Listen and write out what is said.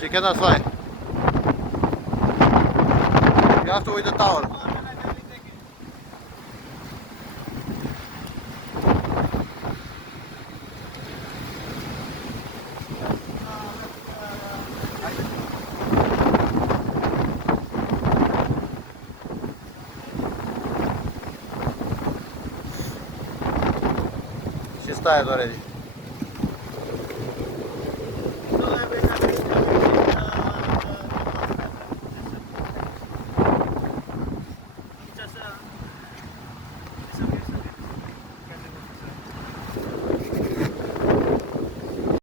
She cannot fly. You have to with the towel. She's tired already.